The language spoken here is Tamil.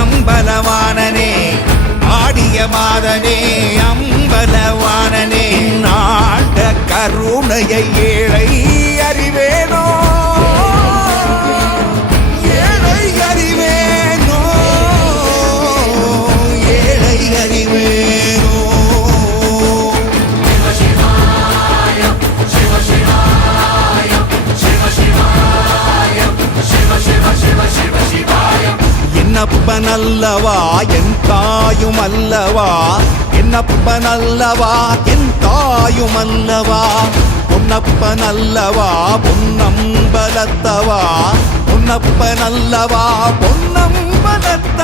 அம்பலவாணனே ஆடிய மாதனே அம்பலவாணனே நாட்ட கருணையை ஏழை அறிவேனோ ஏழை அறிவேனோ ஏழை அறிவேனோ என்னப்பனல்லவா என் தாயும் அல்லவா என்னப்பனல்லவா என் தாயும் அல்லவா பொன்னப்பனல்லவா பொன்னம்பலத்தவா பொன்னப்பனல்லவா பொன்னம்பலத்த